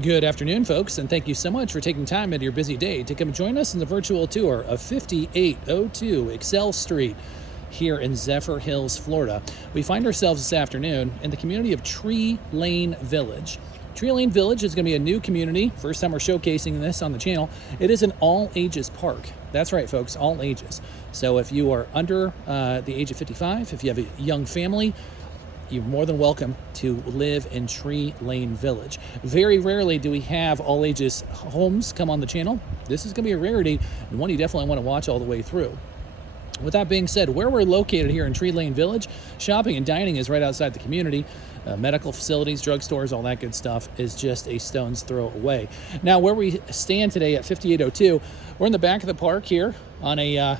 Good afternoon, folks, and thank you so much for taking time out of your busy day to come join us in the virtual tour of 5802 Excel Street here in Zephyrhills, Florida. We find ourselves this afternoon in the community of Tree Lane Village. Tree Lane Village is going to be a new community. First time we're showcasing this on the channel. It is an all-ages park. That's right, folks, all ages. So if you are under the age of 55, if you have a young family, you're more than welcome to live in Tree Lane Village. Very rarely do we have all ages homes come on the channel. This is going to be a rarity and one you definitely want to watch all the way through. With that being said, where we're located here in Tree Lane Village, shopping and dining is right outside the community. Medical facilities, drugstores, all that good stuff is just a stone's throw away. Now, where we stand today at 5802, we're in the back of the park here on a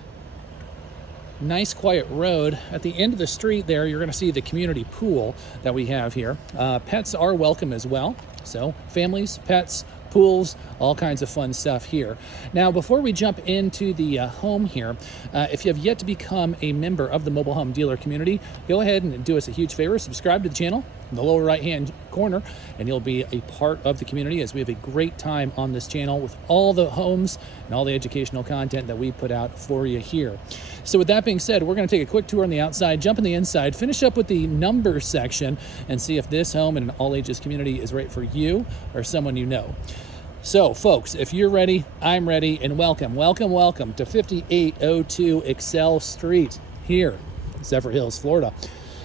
nice quiet road. At the end of the street there, you're going to see the community pool that we have here. Pets are welcome as well. So families, pets, pools, all kinds of fun stuff here. Now, before we jump into the home here, if you have yet to become a member of the mobile home dealer community, go ahead and do us a huge favor. Subscribe to the channel in the lower right hand corner, and you'll be a part of the community as we have a great time on this channel with all the homes and all the educational content that we put out for you here. So with that being said, we're going to take a quick tour on the outside, jump in the inside, finish up with the numbers section, and see if this home in an all ages community is right for you or someone you know. So folks, if you're ready, I'm ready, and welcome to 5802 Excel Street here in Zephyrhills, Florida.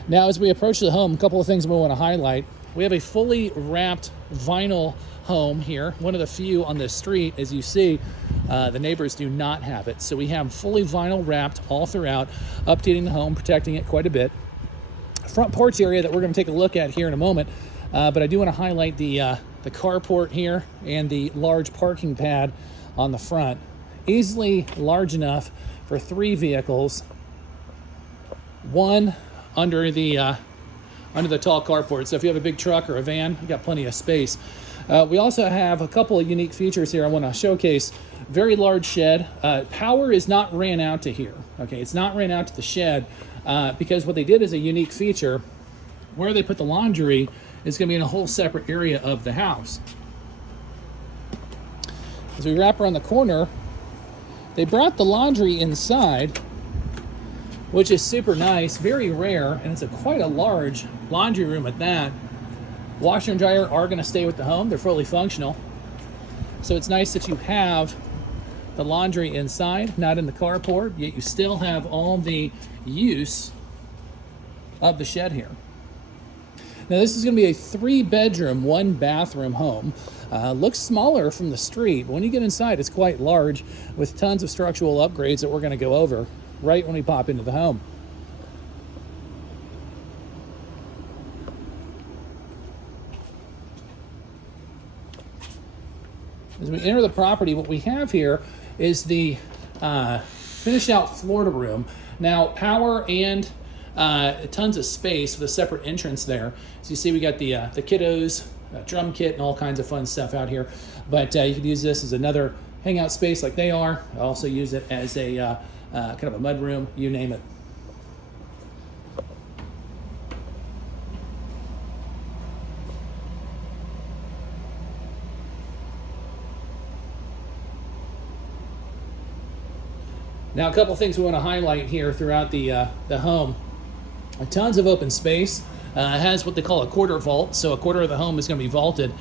Now, as we approach the home, a couple of things we want to highlight. We have a fully wrapped vinyl home here, one of the few on this street. As you see, the neighbors do not have it. So we have fully vinyl wrapped all throughout, updating the home, protecting it quite a bit. Front porch area that we're going to take a look at here in a moment, but I do want to highlight the carport here and the large parking pad on the front. Easily large enough for 3 vehicles, one under the tall carport. So if you have a big truck or a van, you got plenty of space. We also have a couple of unique features here I want to showcase. Very large shed. Power is not ran out to here. Okay, it's not ran out to the shed because what they did is a unique feature. Where they put the laundry is going to be in a whole separate area of the house. As we wrap around the corner, they brought the laundry inside, which is super nice, very rare, and it's quite a large laundry room at that. Washer and dryer are going to stay with the home. They're fully functional. So it's nice that you have the laundry inside, not in the carport, yet you still have all the use of the shed here. Now, this is going to be a 3-bedroom, 1-bathroom home. Looks smaller from the street, but when you get inside, it's quite large with tons of structural upgrades that we're going to go over right when we pop into the home. As we enter the property, what we have here is the finished out Florida room. Now, power and tons of space with a separate entrance there. So you see we got the kiddos, drum kit, and all kinds of fun stuff out here. But you could use this as another hangout space like they are. Also use it as a kind of a mud room, you name it. Now, a couple things we want to highlight here throughout the home. Tons of open space. It has what they call a quarter vault, so a quarter of the home is going to be vaulted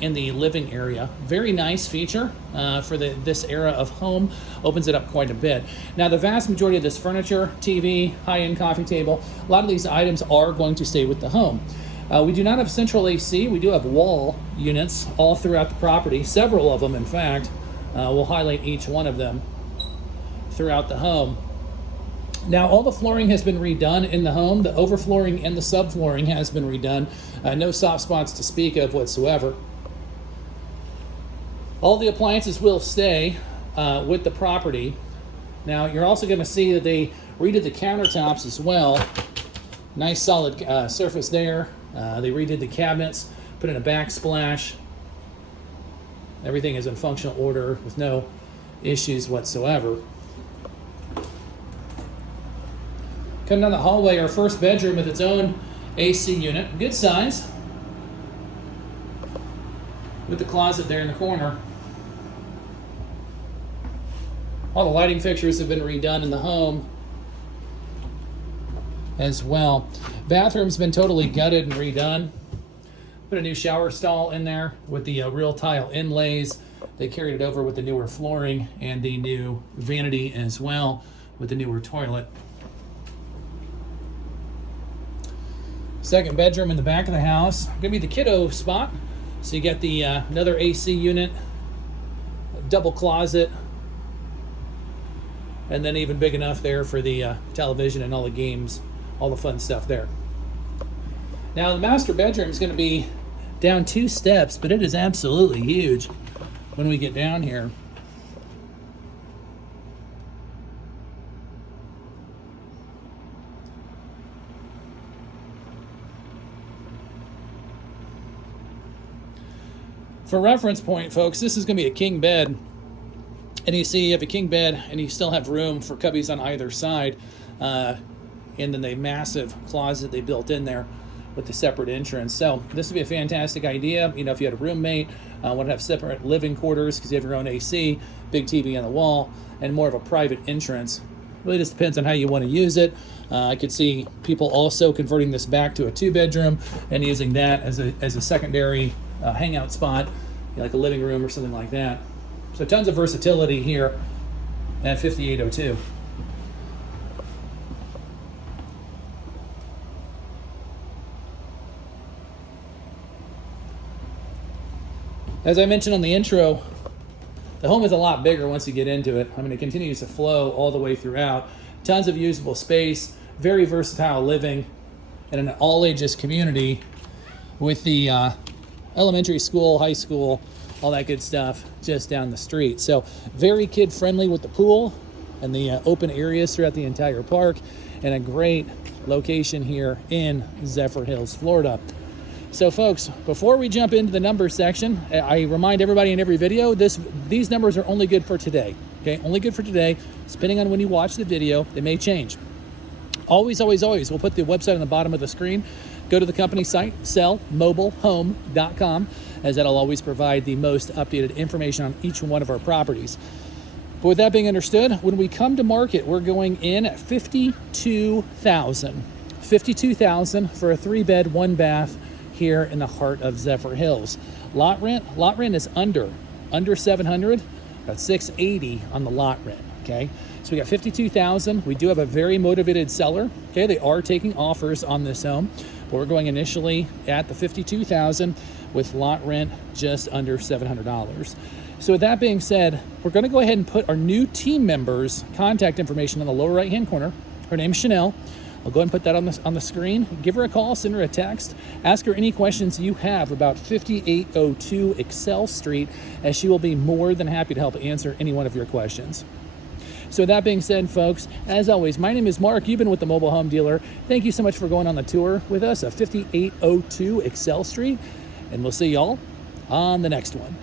in the living area. Very nice feature for this era of home. Opens it up quite a bit. Now, the vast majority of this furniture, TV, high-end coffee table, a lot of these items are going to stay with the home. We do not have central AC. We do have wall units all throughout the property, several of them, in fact. We'll highlight each one of them throughout the home. Now, all the flooring has been redone in the home. The overflooring and the subflooring has been redone. No soft spots to speak of whatsoever. All the appliances will stay with the property. Now, you're also going to see that they redid the countertops as well. Nice solid surface there. They redid the cabinets, put in a backsplash. Everything is in functional order with no issues whatsoever. Coming down the hallway, our first bedroom with its own AC unit. Good size. with the closet there in the corner. All the lighting fixtures have been redone in the home as well. Bathroom's been totally gutted and redone. Put a new shower stall in there with the real tile inlays. They carried it over with the newer flooring and the new vanity as well with the newer toilet. Second bedroom in the back of the house. Gonna be the kiddo spot. So you get the another AC unit, double closet, and then even big enough there for the television and all the games, all the fun stuff there. Now the master bedroom is going to be down 2 steps, but it is absolutely huge when we get down here. For reference point, folks, this is going to be a king bed. And you see you have a king bed and you still have room for cubbies on either side. And then the massive closet they built in there with the separate entrance. So this would be a fantastic idea. You know, if you had a roommate, want to have separate living quarters because you have your own AC, big TV on the wall, and more of a private entrance. Really just depends on how you want to use it. I could see people also converting this back to a 2-bedroom and using that as a secondary hangout spot, like a living room or something like that. So tons of versatility here at 5802. As I mentioned on the intro, the home is a lot bigger once you get into it. I mean, it continues to flow all the way throughout. Tons of usable space, very versatile living, and an all-ages community with the elementary school, high school, all that good stuff just down the street. So very kid-friendly with the pool and the open areas throughout the entire park, and a great location here in Zephyrhills, Florida. So folks, before we jump into the numbers section, I remind everybody in every video, these numbers are only good for today, okay? Only good for today. Depending on when you watch the video, they may change. Always, always, always, we'll put the website on the bottom of the screen. Go to the company site, sellmobilehome.com, as that'll always provide the most updated information on each one of our properties. But with that being understood, when we come to market, we're going in at $52,000. $52,000 for a 3-bed, 1-bath here in the heart of Zephyrhills. Lot rent is under $700, about $680 on the lot rent, okay? So we got $52,000. We do have a very motivated seller, okay? They are taking offers on this home, but we're going initially at the $52,000 with lot rent just under $700. So with that being said, we're gonna go ahead and put our new team members' contact information on the lower right-hand corner. Her name's Chanel. I'll go ahead and put that on the screen. Give her a call, send her a text, ask her any questions you have about 5802 Excel Street, as she will be more than happy to help answer any one of your questions. So that being said, folks, as always, my name is Mark. You've been with the Mobile Home Dealer. Thank you so much for going on the tour with us at 5802 Excel Street, and we'll see y'all on the next one.